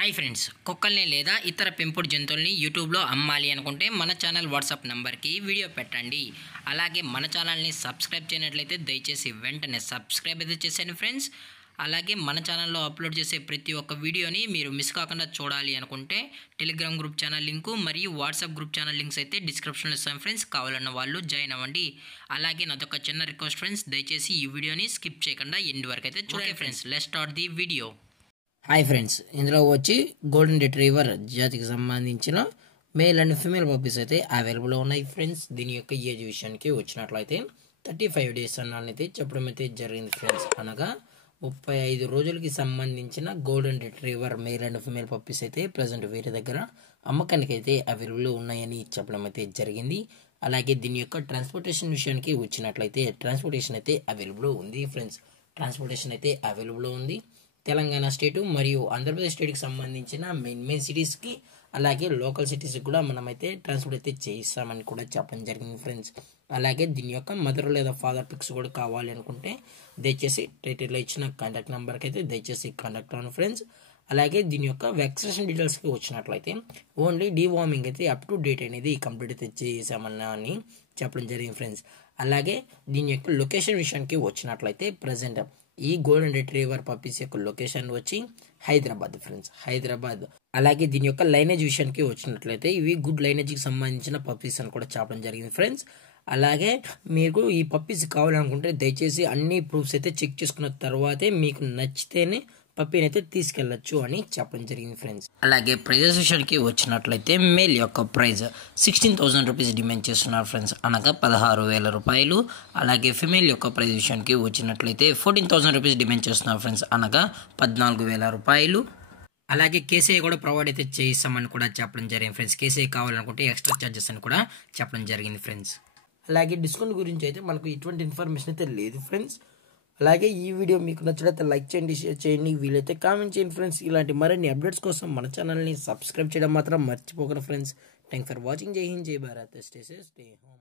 Hi friends, కుక్కల్ని లేదా ఇతర పెంపుడు జంతువుల్ని యూట్యూబ్లో అమ్మాలి అనుకుంటే మన ఛానల్ వాట్సాప్ నెంబర్కి వీడియో పెట్టండి. అలాగే మన ఛానల్ని సబ్స్క్రైబ్ చేయనట్లయితే దయచేసి వెంటనే సబ్స్క్రైబ్ అయితే చేసేయండి ఫ్రెండ్స్. అలాగే మన ఛానల్లో అప్లోడ్ చేసే ప్రతి ఒక్క వీడియోని మీరు మిస్ కాకుండా చూడాలి అనుకుంటే టెలిగ్రామ్ గ్రూప్ ఛానల్ లింకు మరియు వాట్సాప్ గ్రూప్ ఛానల్ లింక్స్ అయితే డిస్క్రిప్షన్లో ఇస్తాను ఫ్రెండ్స్. కావాలన్న వాళ్ళు జాయిన్ అవ్వండి. అలాగే నాదొక చిన్న రిక్వెస్ట్ ఫ్రెండ్స్, దయచేసి ఈ వీడియోని స్కిప్ చేయకుండా ఎండ్ వరకు అయితే చూడండి friends. Let's start the video. Hi friends, ఇందులో వచ్చి గోల్డెన్ రిట్రీవర్ జాతికి సంబంధించిన మేల్ అండ్ ఫీమేల్ పప్పీస్ అయితే అవైలబుల్ ఉన్నాయి ఫ్రెండ్స్. దీని యొక్క ఏజ్ విషయానికి వచ్చినట్లయితే 35 డేస్ అన్నైతే చెప్పడం అయితే జరిగింది ఫ్రెండ్స్. అనగా 35 రోజులకి సంబంధించిన golden retriever male and female puppies అయితే ప్రజెంట్ వీరి దగ్గర అమ్మకానికి అయితే అవైలబుల్ ఉన్నాయని చెప్పడం అయితే జరిగింది. అలాగే దీని యొక్క ట్రాన్స్పోర్టేషన్ విషయానికి వచ్చినట్లయితే ట్రాన్స్పోర్టేషన్ అయితే అవైలబుల్ ఉంది ఫ్రెండ్స్. ట్రాన్స్పోర్టేషన్ అయితే అవైలబుల్ ఉంది. తెలంగాణ స్టేటు మరియు ఆంధ్రప్రదేశ్ స్టేట్కి సంబంధించిన మెయిన్ సిటీస్కి అలాగే లోకల్ సిటీస్కి కూడా మనమైతే ట్రాన్స్పోర్ట్ అయితే చేయిస్తామని కూడా చెప్పడం జరిగింది ఫ్రెండ్స్. అలాగే దీని యొక్క మదర్ లేదా ఫాదర్ పిక్స్ కూడా కావాలి అనుకుంటే దయచేసి టైటిల్లో ఇచ్చిన కాంటాక్ట్ నెంబర్కి అయితే దయచేసి కాంటాక్ట్ అవ్వండి ఫ్రెండ్స్. అలాగే దీని యొక్క వ్యాక్సినేషన్ డీటెయిల్స్కి వచ్చినట్లయితే ఓన్లీ డీవార్మింగ్ అయితే అప్ టు డేట్ అనేది కంప్లీట్ అయితే చేసామని చెప్పడం జరిగింది ఫ్రెండ్స్. అలాగే దీని యొక్క లొకేషన్ విషయానికి వచ్చినట్లయితే ప్రజెంట్ ఈ గోల్డెన్ రిట్రీవర్ పప్పీస్ యొక్క లొకేషన్ వచ్చి హైదరాబాద్ ఫ్రెండ్స్, హైదరాబాద్. అలాగే దీని యొక్క లైనేజ్ విషయానికి వచ్చినట్లయితే ఇవి గుడ్ లైనేజ్కి సంబంధించిన పప్పీస్ అని కూడా చెప్పడం జరిగింది ఫ్రెండ్స్. అలాగే మీకు ఈ పప్పీస్ కావాలనుకుంటే దయచేసి అన్ని ప్రూఫ్స్ అయితే చెక్ చేసుకున్న తర్వాతే మీకు నచ్చితేనే పప్పీని అయితే తీసుకెళ్లొచ్చు అని చెప్పడం జరిగింది ఫ్రెండ్స్. అలాగే ప్రైజెస్ విషయానికి వచ్చినట్లయితే మేల్ యొక్క ప్రైజ్ 16,000 రూపీస్ డిమాండ్ చేస్తున్నారు ఫ్రెండ్స్, అనగా 16,000 రూపాయలు. అలాగే ఫిమేల్ యొక్క ప్రైజ్ విషయానికి వచ్చినట్లయితే 14,000 రూపీస్ డిమాండ్ చేస్తున్నారు ఫ్రెండ్స్, అనగా 14,000 రూపాయలు. అలాగే కేసీఐ కూడా ప్రొవైడ్ అయితే చేయిస్తామని కూడా చెప్పడం జరిగింది ఫ్రెండ్స్. కేసీఐ కావాలనుకుంటే ఎక్స్ట్రా ఛార్జెస్ అని కూడా చెప్పడం జరిగింది ఫ్రెండ్స్. అలాగే డిస్కౌంట్ గురించి అయితే మనకు ఎటువంటి ఇన్ఫర్మేషన్ అయితే లేదు ఫ్రెండ్స్. అలాగే ఈ వీడియో మీకు నచ్చినట్లయితే లైక్ చేయండి, షేర్ చేయండి, వీలైతే కామెంట్ చేయండి ఫ్రెండ్స్. ఇలాంటి మరిన్ని అప్డేట్స్ కోసం మన ఛానల్ని సబ్స్క్రైబ్ చేయడం మాత్రం మర్చిపోకండి ఫ్రెండ్స్. Thanks for watching. జై హింద్, జై Bharat, stay safe, stay home.